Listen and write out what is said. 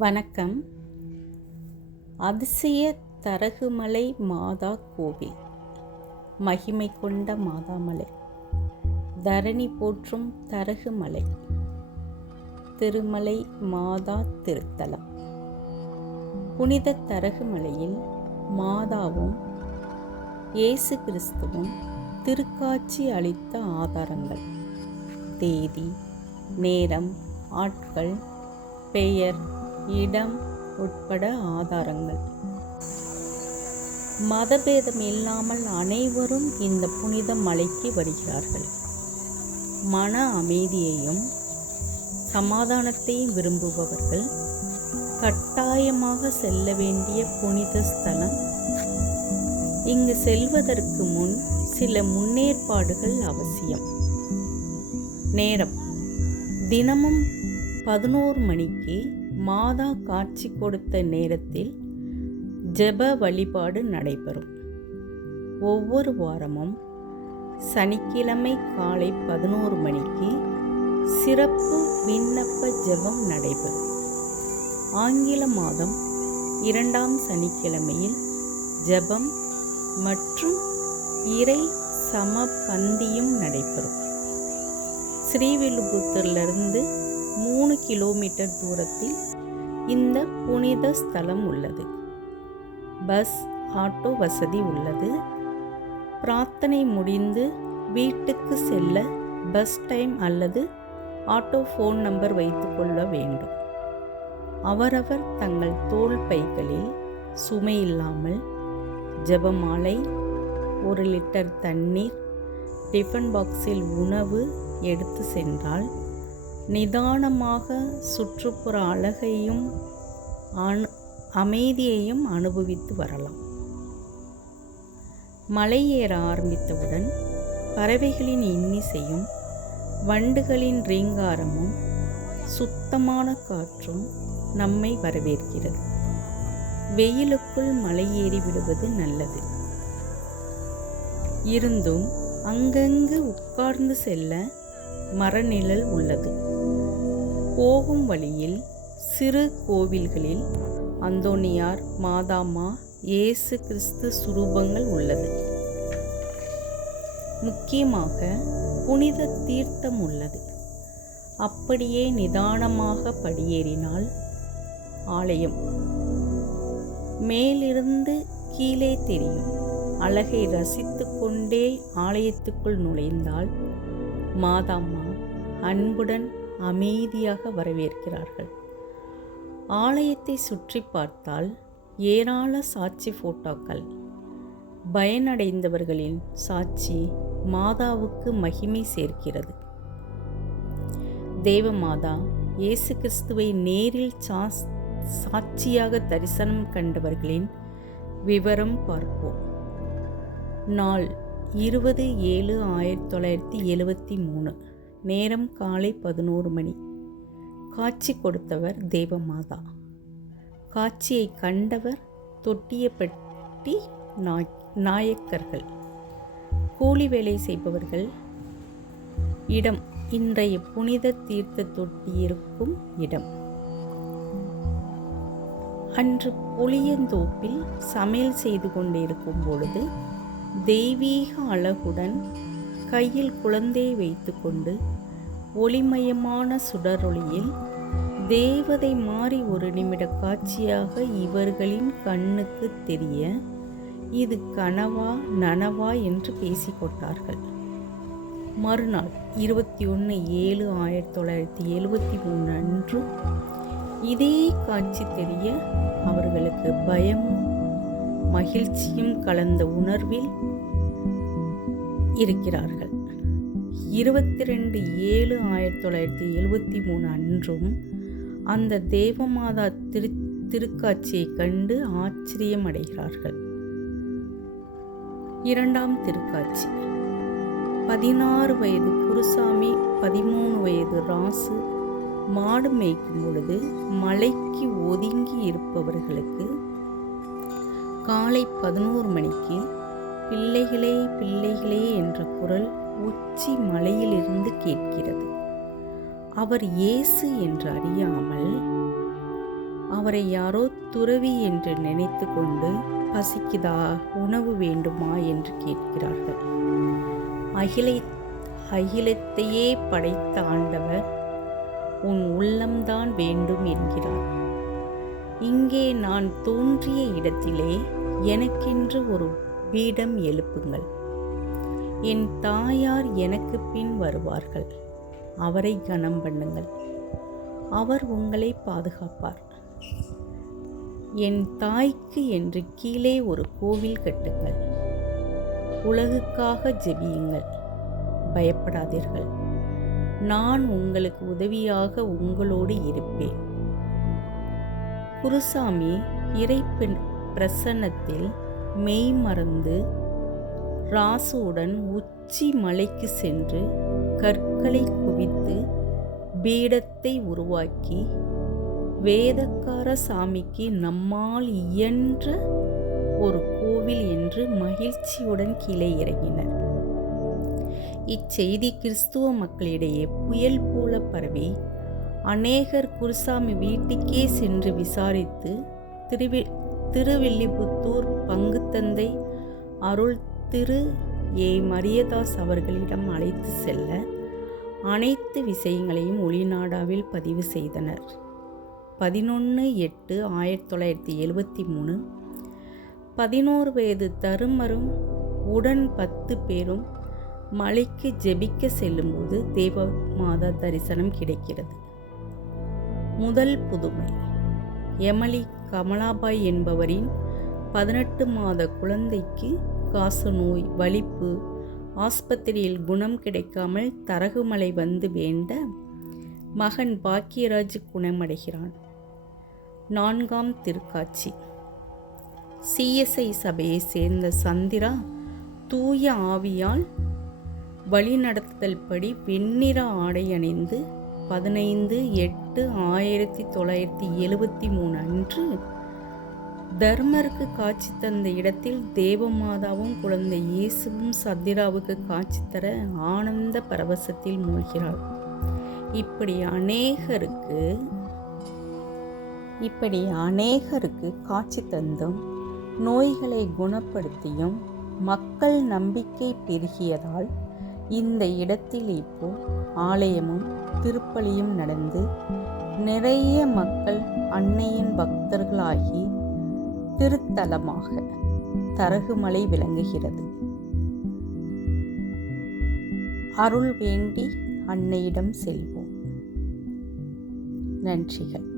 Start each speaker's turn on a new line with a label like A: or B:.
A: வணக்கம். அதிசய தரகுமலை மாதா கோவில். மகிமை கொண்ட மாதாமலை. தரணி போற்றும் தரகுமலை. திருமலை மாதா திருத்தலம். புனித தரகுமலையில் மாதாவும் இயேசு கிறிஸ்துவும் திருக்காட்சி அளித்த ஆதாரங்கள். தேதி நேரம் ஆட்கள் பெயர் இடம் உட்பட ஆதாரங்கள். மதபேதம் இல்லாமல் அனைவரும் இந்த புனித மலைக்கு வருகிறார்கள். மன அமைதியையும் சமாதானத்தையும் விரும்புபவர்கள் கட்டாயமாக செல்ல வேண்டிய புனித ஸ்தலம். இங்கு செல்வதற்கு முன் சில முன்னேற்பாடுகள் அவசியம். நேரம். தினமும் பதினோரு மணிக்கு மாதா காட்சி கொடுத்த நேரத்தில் ஜெப வழிபாடு நடைபெறும். ஒவ்வொரு வாரமும் சனிக்கிழமை காலை பதினோரு மணிக்கு சிறப்பு விண்ணப்ப ஜெபம் நடைபெறும். ஆங்கில மாதம் இரண்டாம் சனிக்கிழமையில் ஜெபம் மற்றும் இறை சம பந்தியும் நடைபெறும் ஸ்ரீவில்லிபுத்தூர்லேருந்து மூணு கிலோமீட்டர் தூரத்தில் இந்த புனித ஸ்தலம் உள்ளது. பஸ் ஆட்டோ வசதி உள்ளது. பிரார்த்தனை முடிந்து வீட்டுக்கு செல்ல பஸ் டைம் அல்லது ஆட்டோ ஃபோன் நம்பர் வைத்துக்கொள்ள வேண்டும். அவரவர் தங்கள் தோல் பைகளில் சுமை இல்லாமல் ஜபமாலை ஒரு லிட்டர் தண்ணீர் டிஃபன் பாக்ஸில் உணவு எடுத்து சென்றால் நிதானமாக சுற்றுப்புற அழகையும் அனு அமைதியையும் அனுபவித்து வரலாம். மலை ஏற ஆரம்பித்தவுடன் பறவைகளின் இன்னிசையும் வண்டுகளின் ரீங்காரமும் சுத்தமான காற்றும் நம்மை வரவேற்கிறது. வெயிலுக்குள் மலையேறி விடுவது நல்லது. இருந்தும் அங்கங்கு உட்கார்ந்து செல்ல மரநிழல் உள்ளது. போகும் வழியில் சிறு கோவில்களில் அந்தோனியார் மாதாமா இயேசு கிறிஸ்து சுரூபங்கள் உள்ளது. முக்கியமாக புனித தீர்த்தம் உள்ளது. அப்படியே நிதானமாக படியேறினால் ஆலயம். மேலிருந்து கீழே தெரியும். அழகை ரசித்து கொண்டே ஆலயத்துக்குள் நுழைந்தால் மாதாம்மா அன்புடன் அமைதியாக வரவேற்கிறார்கள். ஆலயத்தை சுற்றி பார்த்தால் ஏராள சாட்சி போட்டோக்கள். பயனடைந்தவர்களின் சாட்சி மாதாவுக்கு மகிமை சேர்க்கிறது. தேவமாதா இயேசு கிறிஸ்துவை நேரில் சாஸ் சாட்சியாக தரிசனம் கண்டவர்களின் விவரம் பார்ப்போம். நாள் இருபது ஏழு ஆயிரத்தி தொள்ளாயிரத்தி எழுவத்தி மூணு. நேரம் காலை பதினோரு மணி. காட்சி கொடுத்தவர் தேவமாதா. காட்சியை கண்டவர் தொட்டியப்பட்டி நாய் நாயக்கர்கள். கூலி வேலை செய்பவர்கள். இடம் இன்றைய புனித தீர்த்த தொட்டி இருக்கும் இடம். அன்று புளியந்தோப்பில் சமையல் செய்து கொண்டிருக்கும் பொழுது தெய்வீக அழகுடன் கையில் குழந்தையை வைத்துக்கொண்டு ஒளிமயமான சுடரொளியில் தேவதை மாறி ஒரு நிமிட காட்சியாக இவர்களின் கண்ணுக்கு தெரிய இது கனவா நனவா என்று பேசிக்கொண்டார்கள் மறுநாள் இருபத்தி ஒன்று ஏழு ஆயிரத்தி தொள்ளாயிரத்தி எழுபத்தி மூணு அன்று இதே காட்சி தெரிய அவர்களுக்கு பயமும் மகிழ்ச்சியும் கலந்த உணர்வில் இருக்கிறார்கள். இருபத்தி ரெண்டு ஏழு ஆயிரத்தி தொள்ளாயிரத்தி எழுபத்தி மூணு அன்றும் அந்த தேவமாதா திரு திருக்காட்சியை கண்டு ஆச்சரியம் அடைகிறார்கள் இரண்டாம் திருக்காட்சி. பதினாறு வயது குருசாமி பதிமூணு வயது ராசு மாடு மேய்க்கும் பொழுது மலைக்கு ஒதுங்கி இருப்பவர்களுக்கு காலை பதினோரு மணிக்கு பிள்ளைகளே பிள்ளைகளே என்ற குரல் உச்சி மலையிலிருந்து கேட்கிறது. அவர் இயேசு என்று அறியாமல் அவரை யாரோ துறவி என்று நினைத்து கொண்டு பசிக்குதா? உணவு வேண்டுமா? என்று கேட்கிறார்கள். அகிலை அகிலத்தையே படைத்த ஆண்டவர் உன் உள்ளம்தான் வேண்டும் என்கிறார். இங்கே நான் தோன்றிய இடத்திலே எனக்கென்று ஒரு பீடம் எழுப்புங்கள். என் தாயார் எனக்கு பின் வருவார்கள். அவரை கனம் பண்ணுங்கள். அவர் உங்களை பாதுகாப்பார். என் தாய்க்கு என்று கீழே ஒரு கோவில் கட்டுங்கள். உலகுக்காக ஜெபியுங்கள். பயப்படாதீர்கள். நான் உங்களுக்கு உதவியாக உங்களோடு இருப்பேன். குருசாமி இறைப்பெண் பிரசன்னத்தில் மெய் மறந்து ராசுடன் உச்சி மலைக்கு சென்று கற்களை குவித்து பீடத்தை உருவாக்கி வேதக்கார சாமிக்கு நம்மால் இயன்ற ஒரு கோவில் என்று மகிழ்ச்சியுடன் கீழே இறங்கினர். இச்செய்தி கிறிஸ்துவ மக்களிடையே புயல் போல பரவி அநேகர் குருசாமி வீட்டுக்கே சென்று விசாரித்து திருவி திருவில்லிபுத்தூர் பங்குத்தந்தை அருள் திரு. ஏ. மரியதாஸ் அவர்களிடம் அழைத்து செல்ல அனைத்து விஷயங்களையும் ஒளிநாடாவில் பதிவு செய்தனர். பதினொன்று எட்டு ஆயிரத்தி தொள்ளாயிரத்தி எழுபத்தி மூணு. பதினோரு வயது தருமரும் உடன் பத்து பேரும் மலைக்கு ஜெபிக்க செல்லும்போது தேவ மாதா தரிசனம் கிடைக்கிறது. முதல் புதுமை. எமலி கமலாபாய் என்பவரின் பதினெட்டு மாத குழந்தைக்கு காசநோய் வலிப்பு ஆஸ்பத்திரியில் குணம் கிடைக்காமல் தரகுமலை வந்து வேண்ட மகன் பாக்கியராஜ் குணமடைகிறான். நான்காம் திருக்காட்சி. சிஎஸ்ஐ சபையை சேர்ந்த சந்திரா தூய ஆவியால் வழிநடத்துதல் படி வெண்ணிற ஆடை அணிந்து பதினைந்து எட்டு ஆயிரத்தி தொள்ளாயிரத்தி எழுபத்தி மூணு அன்று தர்மருக்கு காட்சி தந்த இடத்தில் தேவமாதாவும் குழந்தை இயேசுவும் சந்திராவுக்கு காட்சி தர ஆனந்த பரவசத்தில் மூழ்கிறாள். இப்படி அநேகருக்கு இப்படி அநேகருக்கு காட்சி தந்தும் நோய்களை குணப்படுத்தியும் மக்கள் நம்பிக்கை பெருகியதால் இந்த இடத்தில் இப்போ ஆலயமும் திருப்பலியும் நடந்து நிறைய மக்கள் அன்னையின் பக்தர்களாகி திருத்தலமாக தரகுமலை விளங்குகிறது. அருள் வேண்டி அன்னையிடம் செல்வோம். நன்றிகள்.